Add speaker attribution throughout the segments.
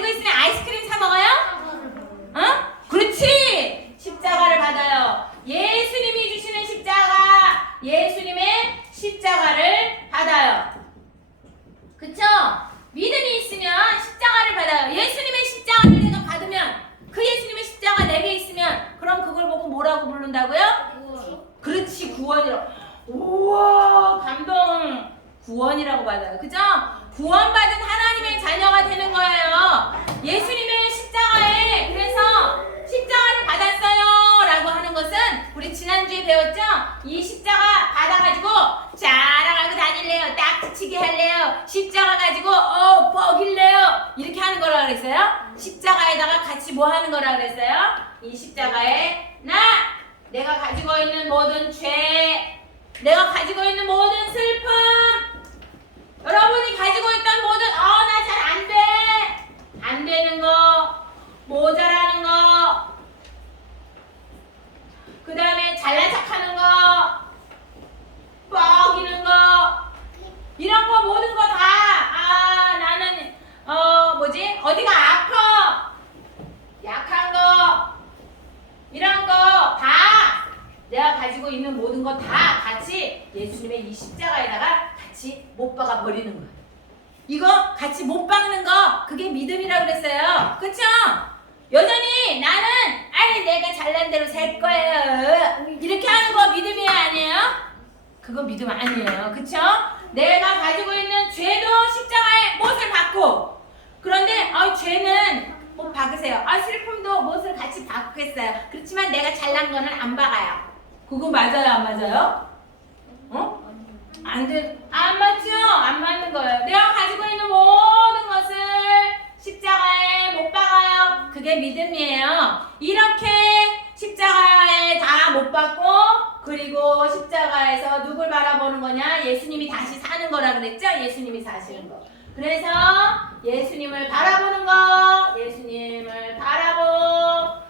Speaker 1: 가지고 있으면 아이스크림 사 먹어요? 어? 그렇지! 십자가를 받아요. 예수님이 주시는 십자가, 예수님의 십자가를 받아요. 그쵸? 믿음이 있으면 십자가를 받아요. 예수님의 십자가를 내가 받으면, 그 예수님의 십자가 내게 있으면, 그럼 그걸 보고 뭐라고 부른다고요? 그렇지, 구원이라고. 우와, 감동. 구원이라고 받아요. 그죠? 구원받은 하나님의 자녀가 되는 거예요. 예수님의 십자가에 그래서 십자가를 받았어요 라고 하는 것은 우리 지난주에 배웠죠? 이 십자가 받아가지고 자랑하고 다닐래요. 딱지치기 할래요. 십자가 가지고 어 뻐길래요. 이렇게 하는 거라 그랬어요. 십자가에다가 같이 뭐 하는 거라 그랬어요? 이 십자가에 나 내가 가지고 있는 모든 죄 내가 가지고 있는 모든 슬픔 여러분이 가지고 있던 모든 어 나 잘 안 돼. 안 되는 거, 모자라는 거, 그 다음에 잘난 척하는 거, 뻐기는 거, 이런 거 모든 거 다, 아, 나는, 어, 뭐지? 어디가 아파. 약한 거, 이런 거 다, 내가 가지고 있는 모든 거 다 같이 예수님의 이 십자가에다가 같이 못 박아 버리는 거야. 이거 같이 못 박는 거 그게 믿음이라 그랬어요. 그쵸? 여전히 나는 아이 내가 잘난 대로 살 거예요. 이렇게 하는 거 믿음이 아니에요? 그거 믿음 아니에요. 그쵸? 내가 가지고 있는 죄도 십자가에 못을 박고 그런데 아 죄는 못 박으세요. 아 슬픔도 못을 같이 박겠어요. 그렇지만 내가 잘난 거는 안 박아요. 그거 맞아요, 안 맞아요? 어? 안 돼. 안 맞죠? 안 맞는 거예요. 내가 가지고 있는 모든 것을 십자가에 못 박아요. 그게 믿음이에요. 이렇게 십자가에 다 못 박고 그리고 십자가에서 누굴 바라보는 거냐? 예수님이 다시 사는 거라 그랬죠? 예수님이 사시는 거. 그래서 예수님을 바라보는 거, 예수님을 바라보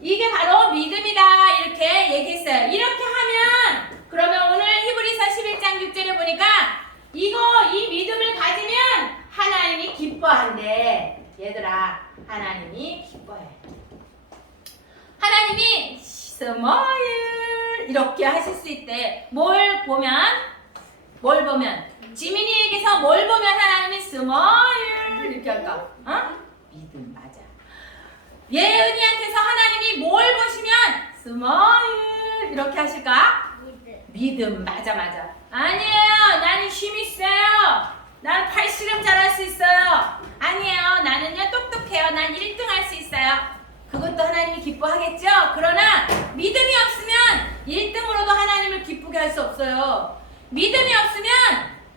Speaker 1: 이게 바로 믿음이다 이렇게 얘기했어요. 이렇게 하면 그러면 오늘 히브리서 11장 6절에 보니까 이거 이 믿음을 가지면 하나님이 기뻐한대. 얘들아 하나님이 기뻐해. 하나님이 스마일 이렇게 하실 수 있대. 뭘 보면 뭘 보면 지민이에게서 뭘 보면 하나님이 스마일 이렇게 할까? 어? 믿음 맞아. 예은이한테서 하나님이 뭘 보시면 스마일 이렇게 하실까? 믿음 맞아 맞아 아니에요. 나는 힘 있어요. 난 팔씨름 잘할 수 있어요. 아니에요. 나는요 똑똑해요. 난 1등 할 수 있어요. 그것도 하나님이 기뻐하겠죠? 그러나 믿음이 없으면 1등으로도 하나님을 기쁘게 할 수 없어요. 믿음이 없으면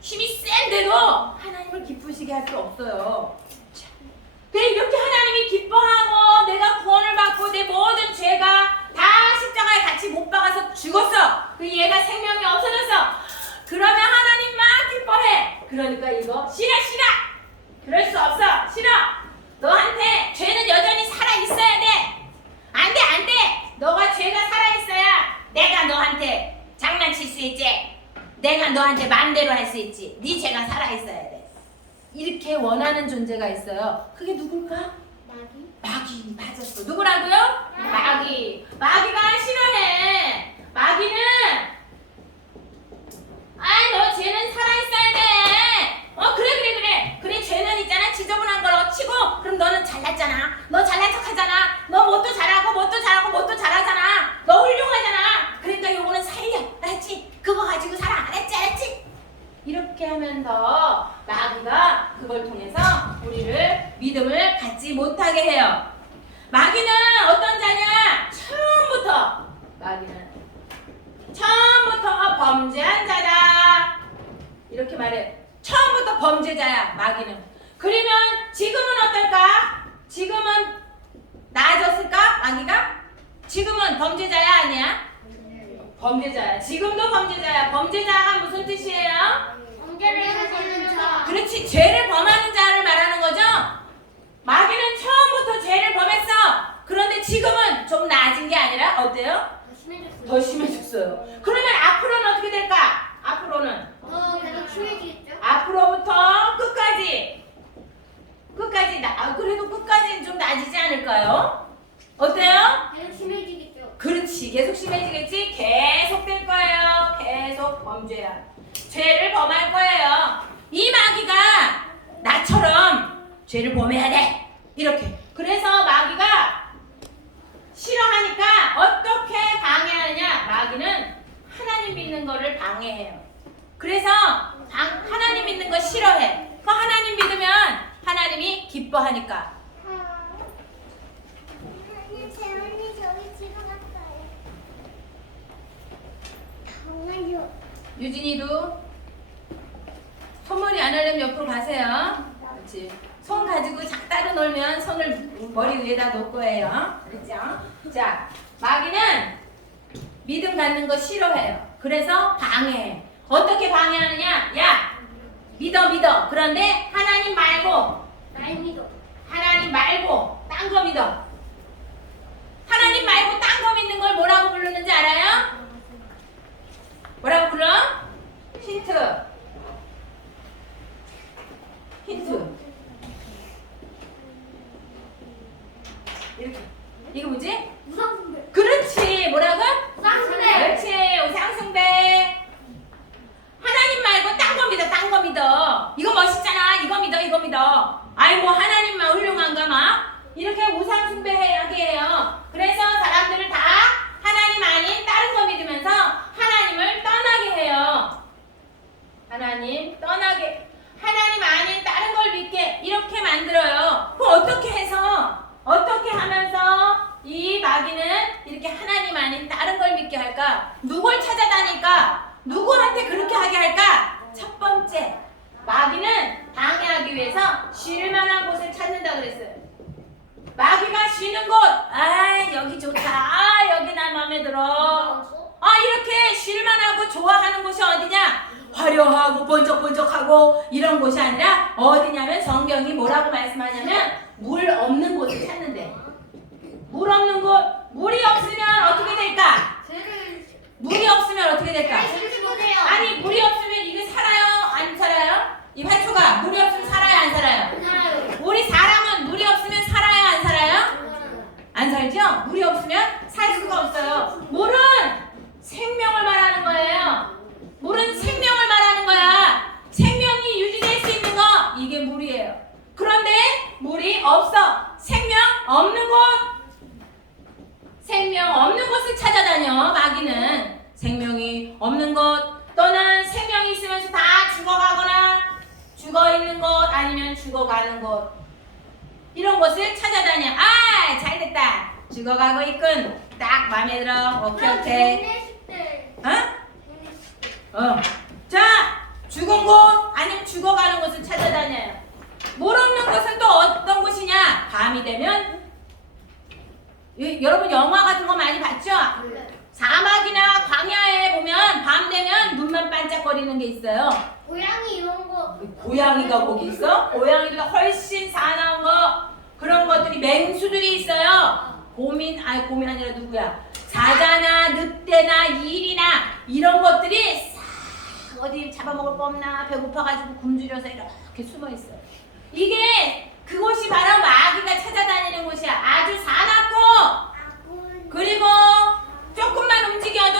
Speaker 1: 힘이 센 대로 하나님을 기쁘시게 할 수 없어요. 자, 그래 이렇게 하나님이 기뻐하고 내가 구원을 받고 내 모든 죄가 다 십자가에 같이 못 박아서 죽었어. 그 얘가 생명이 없어졌어. 그러면 하나님 막 기뻐해. 그러니까 이거 싫어 싫어. 그럴 수 없어. 싫어. 너한테 죄는 여전히 살아 있어야 돼. 안 돼, 안 돼. 너가 죄가 살아 있어야 내가 너한테 장난칠 수 있지. 내가 너한테 마음대로 할 수 있지. 네 죄가 살아 있어야 돼. 이렇게 원하는 존재가 있어요. 그게 누굴까? 마귀 맞았어. 누구라고요? 마귀. 마귀가 싫어해. 마귀는 아이 너 죄는 살아 있어야 돼. 어 그래 그래 그래. 그래 죄는 있잖아 지저분한 걸 치고 그럼 너는 잘났잖아. 너 잘난 척하잖아. 너 뭣도 잘하고 뭣도 잘하고 뭣도 잘하잖 더 심해졌어요. 그러면 앞으로는 어떻게 될까? 앞으로는 더 계속 심해지겠죠? 앞으로부터 끝까지 끝까지 나 아, 그래도 끝까지는 좀 나아지지 않을까요? 어때요? 계속 심해지겠죠? 그렇지 계속 심해지겠지 계속 될 거예요 계속 범죄야 죄를 범할 거예요 이 마귀가 나처럼 죄를 범해야 돼 이렇게 그래서 마귀가 싫어하니까 어떻게 방해하느냐? 마귀는 하나님 믿는 거를 방해해요. 그래서 방- 하나님 믿는 거 싫어해. 그 하나님 믿으면 하나님이 기뻐하니까. 유진이도 손머리 안 하려면 옆으로 가세요. 그렇지. 손 가지고 작다로 놀면 손을 머리 위에다 놓을 거예요. 그렇죠? 자, 마귀는 믿음 갖는 거 싫어해요. 그래서 방해해. 어떻게 방해하느냐? 야, 믿어 믿어. 그런데 하나님 말고
Speaker 2: 날 믿어.
Speaker 1: 하나님 말고 딴 거 믿어. 하나님 말고 딴 거 믿는 걸 뭐라고 부르는지 알아요? 뭐라고 불러? 힌트. 힌트. 이렇게. 이거 뭐지?
Speaker 2: 무상승배.
Speaker 1: 그렇지. 뭐라고?
Speaker 2: 우상숭배.
Speaker 1: 그렇지. 우상숭배. 하나님 말고 딴 거 믿어. 딴 거 믿어. 이거 멋있잖아. 이거 믿어. 이거 믿어. 아이 뭐 하나님만 훌륭한가 막. 이렇게 우상숭배하게 해요. 그래서 사람들을 다 하나님 아닌 다른 거 믿으면서 하나님을 떠나게 해요. 하나님 떠나게 하나님 아닌 다른 걸 믿게 이렇게 만들어요. 그럼 어떻게 해서 어떻게 하면서 이 마귀는 이렇게 하나님 아닌 다른 걸 믿게 할까? 누굴 찾아다닐까? 누구한테 그렇게 하게 할까? 첫 번째 마귀는 방해하기 위해서 쉴 만한 곳을 찾는다 그랬어요. 마귀가 쉬는 곳, 아 여기 좋다, 아 여기 나 마음에 들어. 아 이렇게 쉴만하고 좋아하는 곳이 어디냐? 화려하고 번쩍번쩍하고 이런 곳이 아니라 어디냐면 성경이 뭐라고 말씀하냐면 물 없는 곳을 찾는데 물 없는 곳 물이 없으면 어떻게 될까? 물이 없으면 어떻게 될까? 아니 물이 없으면 이게 살아요? 안 살아요? 이 화초가 물이 없으면 살아요? 안 살아요? 우리 사람은 물이 없으면 살아요? 안 살아요.
Speaker 2: 안
Speaker 1: 살죠? 물이 없으면 살 수가 없어요. 물은 생명을 말하는 거예요. 물은 생명을 말하는 거야. 생명이 유지될 수 있는 거 이게 물이에요. 그런데 물이 없어. 생명 없는 곳. 생명 없는 곳을 찾아다녀 마귀는 생명이 없는 곳 또는 생명이 있으면서 다 죽어가거나 죽어 있는 곳 아니면 죽어가는 곳 이런 곳을 찾아다녀. 아, 잘 됐다. 죽어가고 있군. 딱 마음에 들어. 오케이, 오케이.
Speaker 2: 때.
Speaker 1: 어? 어. 자, 죽은 곳 아니면 죽어가는 곳을 찾아다녀요. 물 없는 곳은 또 어떤 곳이냐? 밤이 되면 이- 여러분 영화 같은 거 많이 봤죠?
Speaker 2: 네.
Speaker 1: 사막이나 광야에 보면 밤 되면 눈만 반짝거리는 게 있어요.
Speaker 2: 고양이 이런 거.
Speaker 1: 고양이가 거기 있어? 고양이보다 훨씬 사나운 거 그런 것들이 맹수들이 있어요. 고민 아니 고민 아니라 누구야? 사자나 늑대나 일이나 이런 것들이 싹 어디 잡아먹을 거 없나 배고파가지고 굶주려서 이렇게 숨어 있어요. 이게 그곳이 바로 마귀가 찾아다니는 곳이야. 아주 사납고
Speaker 2: 아군.
Speaker 1: 그리고 조금만 움직여도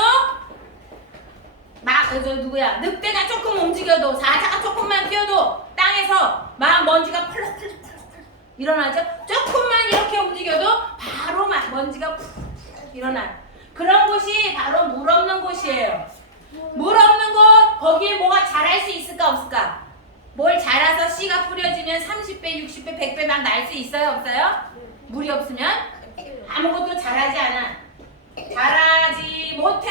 Speaker 1: 막, 어, 저 누구야? 늑대가 조금 움직여도 사자가 조금만 뛰어도 땅에서 막 먼지가 펄럭펄럭 일어나죠? 조금만 이렇게 움직여도 바로 막 먼지가 푹 일어나. 그런 곳이 바로 물 없는 곳이에요. 물 없는 곳 거기에 뭐가 자랄 수 있을까 없을까? 뭘 자라서 씨가 뿌려지면 30배, 60배, 100배 막 날 수 있어요 없어요? 물이 없으면 아무것도 자라지 않아. 자라지 못해.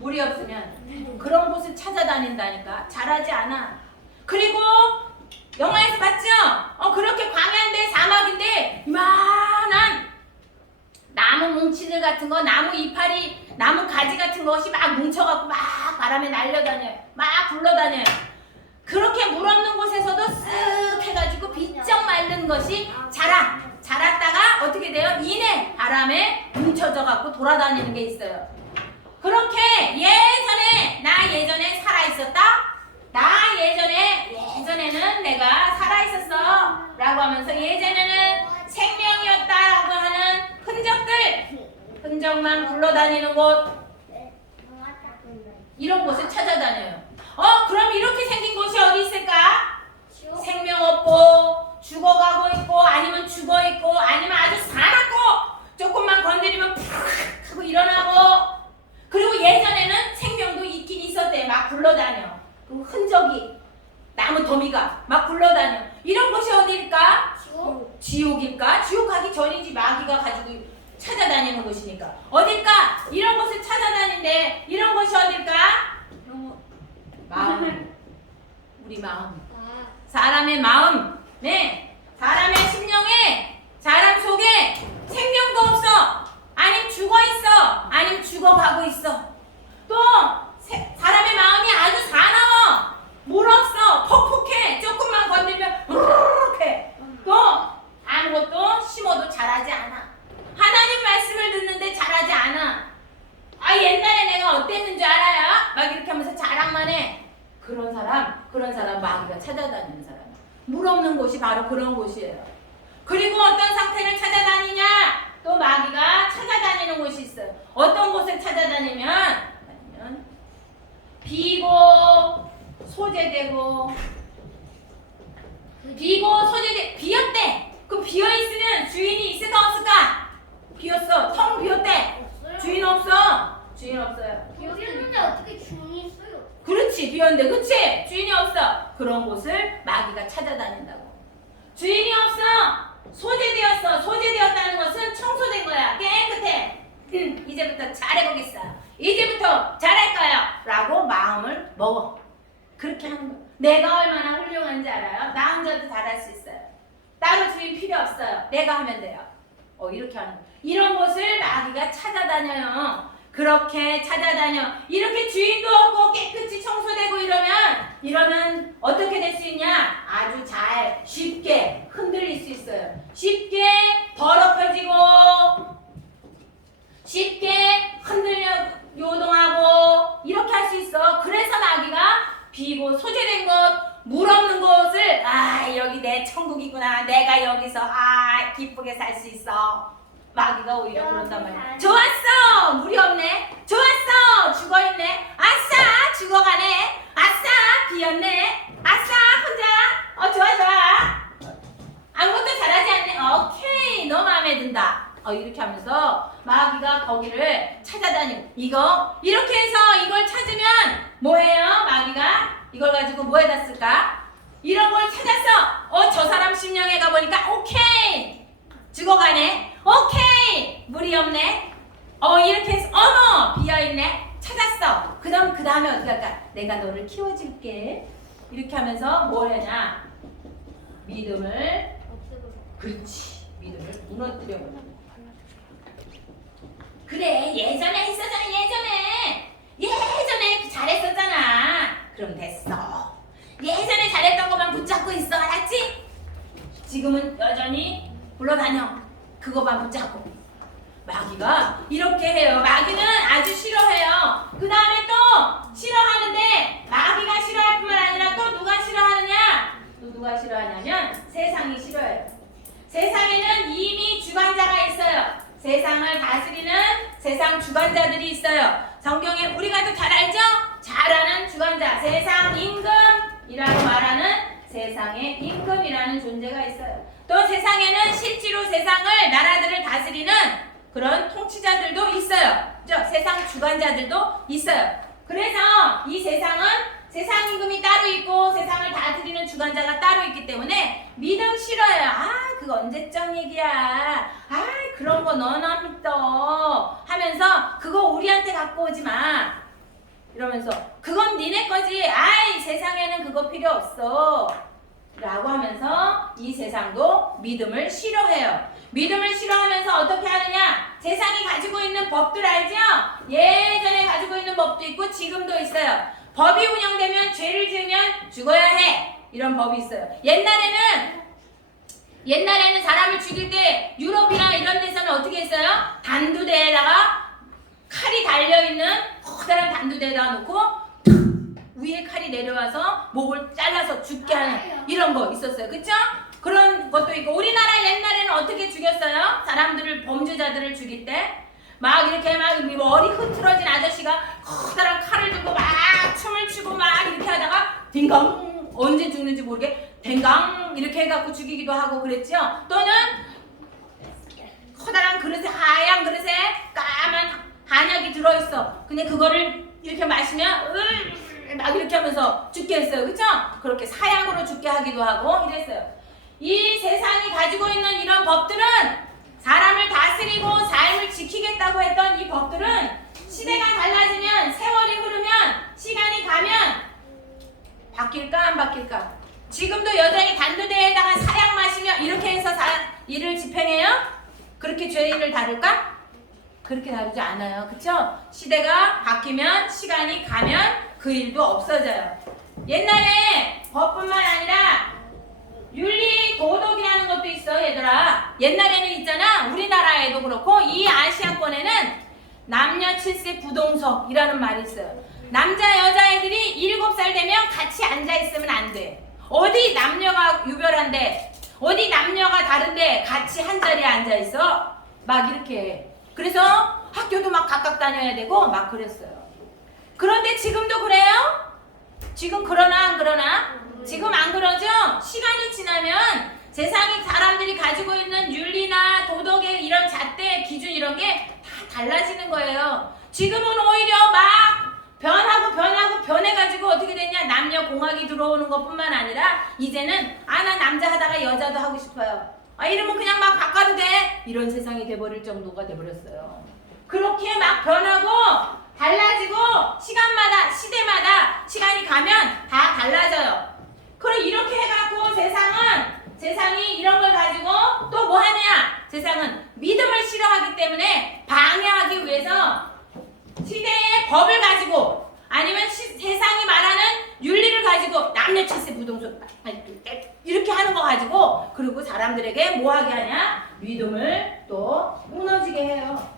Speaker 1: 물이 없으면 그런 곳을 찾아다닌다니까. 자라지 않아. 그리고 영화에서 봤죠? 어 그렇게 광야인데 사막인데 이만한 나무 뭉치들 같은 거, 나무 이파리, 나무 가지 같은 것이 막 뭉쳐갖고 막 바람에 날려다녀요. 막 굴러다녀요. 그렇게 물 없는 곳에서도 쓱 해가지고 비쩍 마른 것이 자라. 자랐다가 어떻게 돼요? 이내 바람에 뭉쳐져 갖고 돌아다니는 게 있어요. 그렇게 예전에 나 예전에 살아 있었다. 나 예전에 예전에는 내가 살아 있었어 라고 하면서 예전에는 생명이었다라고 하는 흔적들 흔적만 굴러다니는 곳. 이런 곳을 찾아다녀요. 어 그럼 이렇게 생긴 곳이 어디 있을까? 생명 없고 죽어가고 있고 아니면 죽어 있고 아니면 아주 사납고 조금만 건드리면 푹 하고 일어나고. 그리고 예전에는 생명도 있긴 있었대 막 굴러다녀. 그 흔적이 나무 더미가 막 굴러다녀 이런 곳이 어디일까?
Speaker 2: 지옥.
Speaker 1: 지옥일까? 지옥 가기 전이지 마귀가 가지고 찾아다니는 곳이니까. 어딜까? 이런 곳을 찾아다니는데 이런 곳이 어딜까? 마음. 우리 마음.
Speaker 2: 아.
Speaker 1: 사람의 마음. 네. 사람의 심령에 사람 속에 생명도 없어. 아님 죽어 있어. 아님 죽어가고 있어. 또 세- 사람의 마음이 아주 사나워. 물 없어. 퍽퍽해. 조금만 건들면 우르르르해. 또 아무것도 심어도 자라지 않아. 하나님 말씀을 듣는데 자라지 않아. 아 옛날에 내가 어땠는 줄 알아요? 막 이렇게 하면서 자랑만 해. 그런 사람 그런 사람 마귀가 찾아다니는 사람. 물 없는 곳이 바로 그런 곳이에요. 그리고 어떤 상태를 찾아다니냐? 또 마귀가 찾아다니는 곳이 있어요. 어떤 곳을 찾아다니면? 아니면 비고 소재되고 비고 소재되 비었대 그 비어 있으면 주인이 있을까 없을까? 비었어. 텅 비었대. 주인 없어. 주인 없어요.
Speaker 2: 비었는데 어떻게 주인이 있어요?
Speaker 1: 그렇지. 비었는데 그치? 주인이 없어. 그런 곳을 마귀가 찾아다닌다고. 주인이 없어. 소재되었어. 소재되었다는 것은 청소된 거야. 깨끗해. 음, 이제부터 잘해보겠어요 이제부터 잘할 거야. 라고 마음을 먹어. 그렇게 하는 거 내가 얼마나 훌륭한지 알아요? 나 혼자도 잘할 수 있어요 따로 주인 필요 없어요. 내가 하면 돼요. 어 이렇게 하는 거 이런 곳을 마귀가 찾아다녀요. 그렇게 찾아다녀. 이렇게 주인도 없고 깨끗이 청소되고 이러면 이러면 어떻게 될 수 있냐? 아주 잘 쉽게 흔들릴 수 있어요. 쉽게 더럽혀지고 쉽게 흔들려 요동하고 이렇게 할 수 있어. 그래서 마귀가 비고 소재된 곳 물 없는 곳을 아 여기 내 천국이구나. 내가 여기서 아 기쁘게 살 수 있어. 마귀가 오히려 그런단 말이야. 좋았어. 물이 없네. 좋았어! 죽어있네. 아싸! 죽어가네. 아싸! 비었네. 아싸! 혼자. 어 좋아 좋아. 아무것도 잘하지 않네. 오케이. 너 마음에 든다. 어 이렇게 하면서 마귀가 거기를 찾아다니고. 이거 이렇게 해서 이걸 찾으면 뭐해요? 마귀가 이걸 가지고 뭐에다 쓸까? 이런 걸 찾았어. 어 저 사람 심령에 가보니까 오케이. 죽어가네. 오케이. 물이 없네. 어 이렇게 해서 어머 비어있네. 찾았어. 그 다음 그 다음에 어떻게 할까? 내가 너를 키워줄게. 이렇게 하면서 뭘 하냐 믿음을. 그렇지. 믿음을 무너뜨려 버려. 그래 예전에 했었잖아 예전에 예전에 잘했었잖아. 그럼 됐어. 예전에 잘했던 것만 붙잡고 있어. 알았지? 지금은 여전히 굴러다녀. 그거만 붙잡고. 마귀가 이렇게 해요. 마귀는 아주 싫어해요. 그 다음에 또 싫어하는데 마귀가 싫어할 뿐만 아니라 또 누가 싫어하느냐? 또 누가 싫어하냐면 세상이 싫어해요. 세상에는 이미 주관자가 있어요. 세상을 다스리는 세상 주관자들이 있어요. 성경에 우리가 또 잘 알죠? 잘 아는 주관자, 세상 임금이라고 말하는 세상의 임금이라는 존재가 있어요. 또 세상에는 실제로 세상을 나라들을 다스리는 그런 통치자들도 있어요. 그죠? 세상 주관자들도 있어요. 그래서 이 세상은 세상 임금이 따로 있고 세상을 다스리는 주관자가 따로 있기 때문에 믿음 싫어요. 아, 그거 언제적 얘기야. 아, 그런 거 너나 믿어. 하면서 그거 우리한테 갖고 오지 마. 이러면서 그건 니네 거지. 아이, 세상에는 그거 필요 없어. 라고 하면서 이 세상도 믿음을 싫어해요. 믿음을 싫어하면서 어떻게 하느냐? 세상이 가지고 있는 법들 알죠? 예전에 가지고 있는 법도 있고 지금도 있어요. 법이 운영되면 죄를 지으면 죽어야 해. 이런 법이 있어요. 옛날에는 옛날에는 사람을 죽일 때 유럽이나 이런 데서는 어떻게 했어요? 단두대에다가 칼이 달려있는 커다란 단두대에다 놓고 탁 위에 칼이 내려와서 목을 잘라서 죽게 하는 이런 거 있었어요. 그쵸? 그런 것도 있고 우리나라 옛날에는 어떻게 죽였어요? 사람들을 범죄자들을 죽일 때 막 이렇게 막 머리 흐트러진 아저씨가 커다란 칼을 들고 막 춤을 추고 막 이렇게 하다가 딩강 언제 죽는지 모르게 댕강 이렇게 해갖고 죽이기도 하고 그랬죠. 또는 커다란 그릇에 하얀 그릇에 까만 한약이 들어있어. 근데 그거를 이렇게 마시면 으, 막 이렇게 하면서 죽게 했어요. 그쵸? 그렇게 사약으로 죽게 하기도 하고 이랬어요. 이 세상이 가지고 있는 이런 법들은 사람을 다스리고 삶을 지키겠다고 했던 이 법들은 시대가 달라지면 세월이 흐르면 시간이 가면 바뀔까 안 바뀔까? 지금도 여전히 단두대에다가 사약 마시며 이렇게 해서 사, 일을 집행해요? 그렇게 죄인을 다룰까? 그렇게 다루지 않아요. 그쵸? 시대가 바뀌면 시간이 가면 그 일도 없어져요. 옛날에 법뿐만 아니라 윤리 도덕이라는 것도 있어 얘들아. 옛날에는 있잖아. 우리나라에도 그렇고 이 아시아권에는 남녀 칠세 부동석이라는 말이 있어요. 남자 여자애들이 일곱 살 되면 같이 앉아 있으면 안 돼. 어디 남녀가 유별한데 어디 남녀가 다른데 같이 한 자리에 앉아 있어? 막 이렇게 해. 그래서 학교도 막 각각 다녀야 되고 막 그랬어요. 그런데 지금도 그래요? 지금 그러나 안 그러나? 지금 안 그러죠? 시간이 지나면 세상이 사람들이 가지고 있는 윤리나 도덕의 이런 잣대 기준 이런 게 다 달라지는 거예요. 지금은 오히려 막 변하고 변하고 변해가지고 어떻게 됐냐 남녀 공학이 들어오는 것 뿐만 아니라 이제는 아 나 남자 하다가 여자도 하고 싶어요. 아 이러면 그냥 막 바꿔도 돼 이런 세상이 돼버릴 정도가 돼버렸어요. 그렇게 막 변하고 달라지고 시간마다 시대마다 시간이 가면 다 달라져요. 그럼 이렇게 해갖고 세상은 세상이 이런 걸 가지고 또 뭐 하냐? 세상은 믿음을 싫어하기 때문에 방해하기 위해서 시대의 법을 가지고 아니면 시- 세상이 말하는 윤리를 가지고 남녀 칠세 부동석 이렇게 하는 거 가지고 그리고 사람들에게 뭐 하게 하냐? 믿음을 또 무너지게 해요.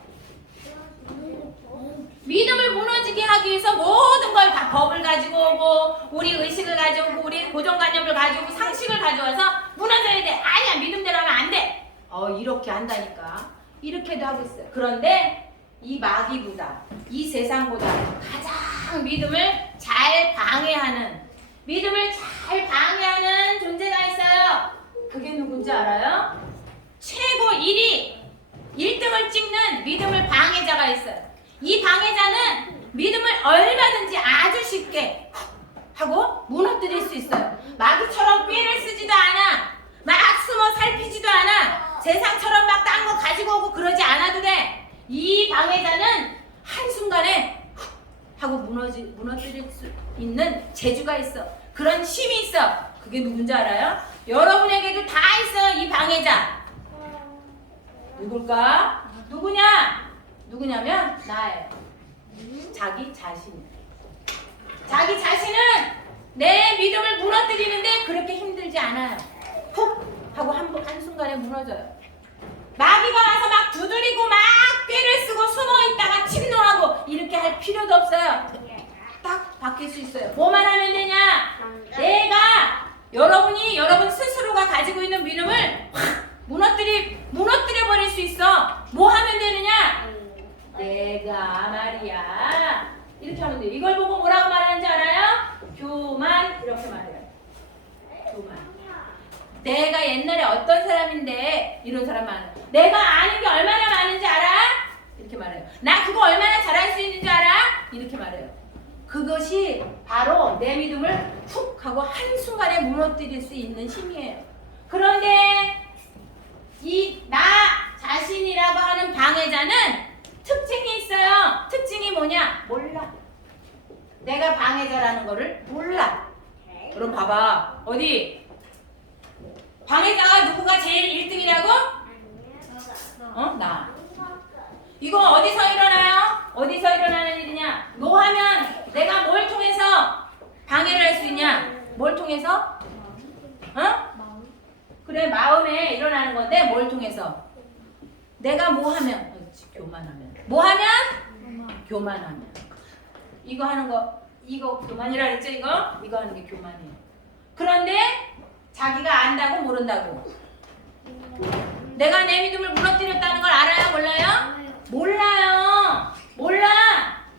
Speaker 1: 믿음을 무너지게 하기 위해서 모든 걸 다 법을 가지고 오고 우리 의식을 가지고 우리 고정관념을 가지고 상식을 가져와서 무너져야 돼. 아니야 믿음대로 하면 안 돼. 어 이렇게 한다니까. 이렇게도 하고 있어요. 그런데 이 마귀보다 이 세상보다 가장 믿음을 잘 방해하는 믿음을 잘 방해하는 존재가 있어요. 그게 누군지 알아요? 최고 1위 1등을 찍는 믿음을 방해자가 있어요. 이 방해자는 믿음을 얼마든지 아주 쉽게 하고 무너뜨릴 수 있어요. 마귀처럼 꾀를 쓰지도 않아. 막 숨어 살피지도 않아. 세상처럼 막 딴 거 가지고 오고 그러지 않아도 돼. 이 방해자는 한순간에 훅 하고 무너지, 무너뜨릴 수 있는 재주가 있어. 그런 힘이 있어. 그게 누군지 알아요? 여러분에게도 다 있어요. 이 방해자. 누굴까? 누구냐? 누구냐면 나예요. 자기 자신. 자기 자신은 내 믿음을 무너뜨리는데 그렇게 힘들지 않아요. 훅 하고 한, 번- 한순간에 무너져요. 마귀가 와서 막 두드리고 막 꾀를 쓰고 숨어 있다가 침노하고 이렇게 할 필요도 없어요. 딱 바뀔 수 있어요. 뭐만 하면 되냐? 내가 여러분이 여러분 스스로가 가지고 있는 믿음을 확 무너뜨리 무너뜨려 버릴 수 있어. 뭐 하면 되느냐? 내가 말이야. 이렇게 하면 돼. 이걸 보고 뭐라고 말하는지 알아요? 교만 이렇게 말해요. 내가 옛날에 어떤 사람인데 이런 사람 많아. 내가 아는 게 얼마나 많은지 알아? 이렇게 말해요. 나 그거 얼마나 잘할 수 있는지 알아? 이렇게 말해요. 그것이 바로 내 믿음을 훅 하고 한순간에 무너뜨릴 수 있는 힘이에요. 그런데 이 나 자신이라고 하는 방해자는 특징이 있어요. 특징이 뭐냐? 몰라. 내가 방해자라는 거를 몰라. 그럼 봐봐. 어디? 방해자가 누구가 제일 1등이라고? 어? 나. 이거 어디서 일어나요? 어디서 일어나는 일이냐? 뭐 하면 내가 뭘 통해서 방해를 할 수 있냐? 뭘 통해서? 어? 그래 마음에 일어나는 건데 뭘 통해서? 내가 뭐 하면? 어, 교만하면. 뭐 하면? 교만하면. 이거 하는 거 이거 교만이라 그랬죠 이거? 이거 하는 게 교만이에요. 그런데 자기가 안다고 모른다고. 내가 내 믿음을 무너뜨렸다는 걸 알아요 몰라요? 몰라요. 몰라.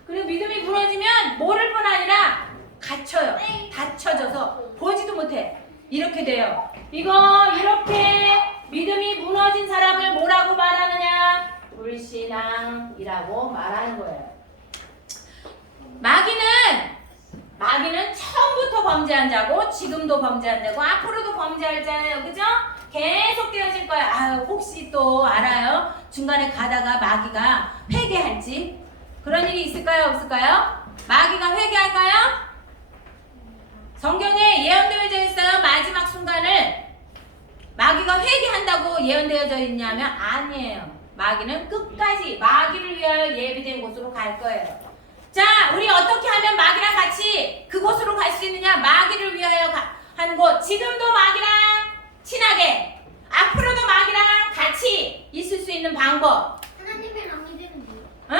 Speaker 1: 그리고 믿음이 무너지면 모를 뿐 아니라 갇혀요. 닫혀져서 보지도 못해. 이렇게 돼요. 이거 이렇게 믿음이 무너진 사람을 뭐라고 말하느냐? 불신앙이라고 말하는 거예요. 마귀는 마귀는 처음부터 범죄한 자고 지금도 범죄한 자고 앞으로도 범죄할 자예요. 그죠? 계속 되어질 거예요. 아유, 혹시 또 알아요? 중간에 가다가 마귀가 회개할지? 그런 일이 있을까요? 없을까요? 마귀가 회개할까요? 성경에 예언되어져 있어요. 마지막 순간을 마귀가 회개한다고 예언되어져 있냐면 아니에요. 마귀는 끝까지 마귀를 위하여 예비된 곳으로 갈 거예요. 자, 우리 어떻게 하면 마귀랑 같이 그곳으로 갈 수 있느냐? 마귀를 위하여 가, 한 곳. 지금도 마귀랑 친하게, 앞으로도 마귀랑 같이 있을 수 있는 방법.
Speaker 2: 하나님을 안 믿으면 돼요.
Speaker 1: 어?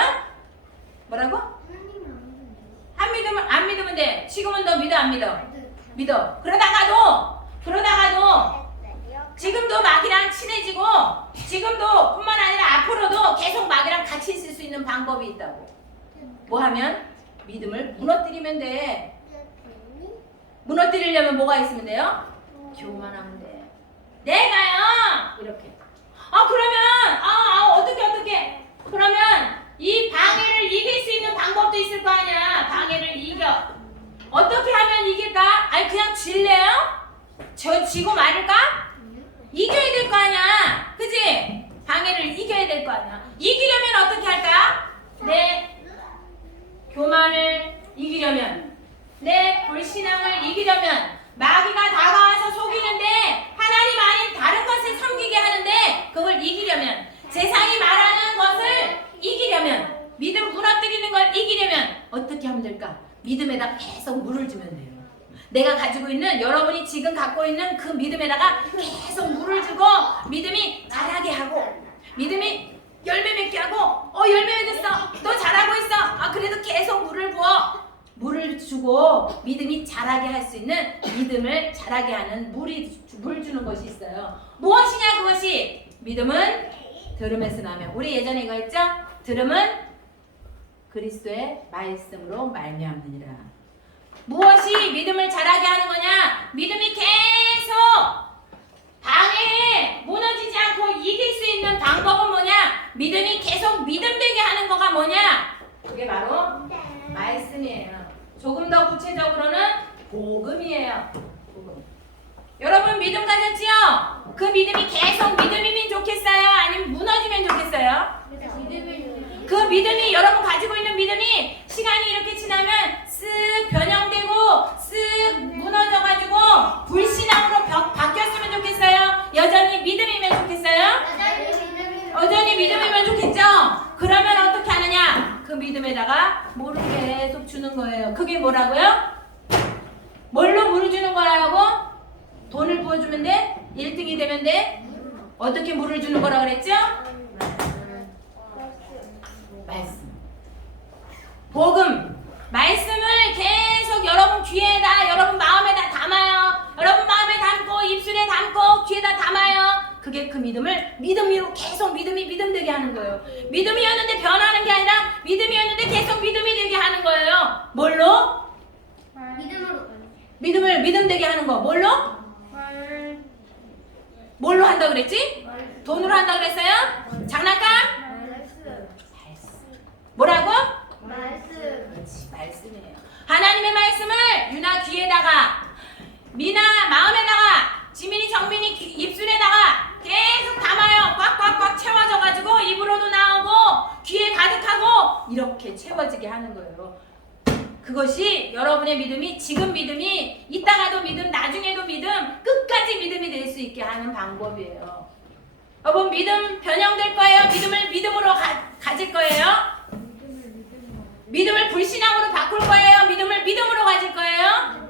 Speaker 1: 뭐라고?
Speaker 2: 하나님을 안 믿으면 돼요.
Speaker 1: 안 믿으면 안 믿으면 돼. 지금은 너 믿어 안 믿어?
Speaker 2: 네.
Speaker 1: 믿어. 그러다가도 그러다가도 지금도 마귀랑 친해지고 지금도 뿐만 아니라 앞으로도 계속 마귀랑 같이 있을 수 있는 방법이 있다고. 뭐 하면 믿음을 무너뜨리면 돼. 무너뜨리려면 뭐가 있으면 돼요? 교만하면 돼. 내가요 이렇게. 아 그러면 아, 아 어떻게 어떻게 그러면 이 방해를 이길 수 있는 방법도 있을 거 아니야. 방해를 이겨. 어떻게 하면 이길까? 아니 그냥 질래요? 저 지고 말을까? 이겨야 될 거 아니야. 그지? 방해를 이겨야 될 거 아니야. 이기려면 어떻게 할까? 내 교만을 이기려면 내 불신앙을 이기려면 마귀가 다가와서 속이는데 하나님 아닌 다른 것을 섬기게 하는데 그걸 이기려면 세상이 말하는 것을 이기려면 믿음 무너뜨리는 걸 이기려면 어떻게 하면 될까? 믿음에다 계속 물을 주면 돼요. 내가 가지고 있는 여러분이 지금 갖고 있는 그 믿음에다가 계속 물을 주고 믿음이 자라게 하고 믿음이 열매 맺게 하고 어 열매 맺었어. 너 잘하고 있어. 아 그래도 계속 물을 부어. 물을 주고 믿음이 자라게 할 수 있는 믿음을 자라게 하는 물이 주- 물 주는 것이 있어요. 무엇이냐 그것이? 믿음은 들음에서 나면 우리 예전에 이거 했죠? 들음은 그리스도의 말씀으로 말미암느니라. 무엇이 믿음을 자라게 하는 거냐? 믿음이 계속 방해에 무너지지 않고 이길 수 있는 방법은 뭐냐? 믿음이 계속 믿음 되게 하는 거가 뭐냐? 그게 바로 말씀이에요. 조금 더 구체적으로는 복음이에요. 복음. 여러분 믿음 가졌지요? 그 믿음이 계속 믿음이면 좋겠어요? 아니면 무너지면 좋겠어요? 그 믿음이 여러분 가지고 있는 믿음이 시간이 이렇게 지나면 쓱 변형되고 쓱 무너져가지고 불신앙으로 벽- 바뀌었으면 좋겠어요? 여전히 믿음이면 좋겠어요? 여전히 믿음이면 좋겠죠? 그러면 어떻게 하느냐? 그 믿음에다가 물을 계속 주는 거예요. 그게 뭐라고요? 뭘로 물을 주는 거라고? 돈을 부어주면 돼? 1등이 되면 돼? 어떻게 물을 주는 거라 그랬죠? 말씀. 복음. 말씀을 계속 여러분 귀에다, 여러분 마음에다 담아요. 여러분 마음에 담고, 입술에 담고, 귀에다 담아요. 그게 그 믿음을 믿음으로 계속 믿음이 믿음 되게 하는 거예요. 믿음이었는데 변하는 게 아니라 믿음이었는데 계속 믿음이 되게 하는 거예요. 뭘로?
Speaker 2: 믿음으로
Speaker 1: 믿음을 믿음 되게 하는 거. 뭘로? 뭘로 한다 그랬지? 돈으로 한다 그랬어요? 장난감? 뭐라고? 그렇지 말씀이에요. 하나님의 말씀을 유나 귀에다가 미나 마음에다가 지민이 정민이 귀- 입술에다가 계속 담아요. 꽉꽉꽉 채워져가지고 입으로도 나오고 귀에 가득하고 이렇게 채워지게 하는 거예요. 그것이 여러분의 믿음이 지금 믿음이 이따가도 믿음 나중에도 믿음 끝까지 믿음이 될 수 있게 하는 방법이에요. 여러분 믿음 변형될 거예요. 믿음을 믿음으로 가, 가질 거예요. 믿음을 불신앙으로 바꿀 거예요. 믿음을 믿음으로 가질 거예요.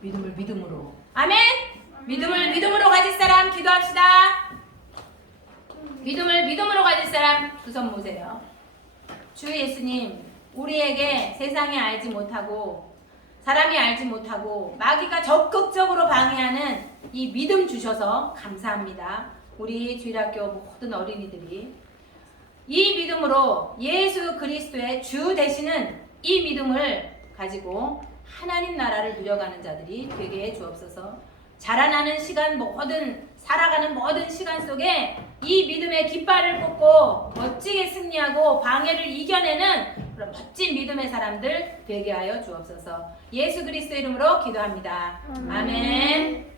Speaker 1: 믿음을 믿음으로. 아멘. 믿음을 믿음으로 가질 사람 기도합시다. 믿음을 믿음으로 가질 사람 두 손 모세요. 주 예수님, 우리에게 세상이 알지 못하고 사람이 알지 못하고 마귀가 적극적으로 방해하는 이 믿음 주셔서 감사합니다. 우리 주일학교 모든 어린이들이 이 믿음으로 예수 그리스도의 주 되시는 이 믿음을 가지고 하나님 나라를 누려가는 자들이 되게 해 주옵소서. 자라나는 시간 모든 살아가는 모든 시간 속에 이 믿음의 깃발을 꽂고 멋지게 승리하고 방해를 이겨내는 그런 멋진 믿음의 사람들 되게 하여 주옵소서. 예수 그리스도 이름으로 기도합니다. 아멘.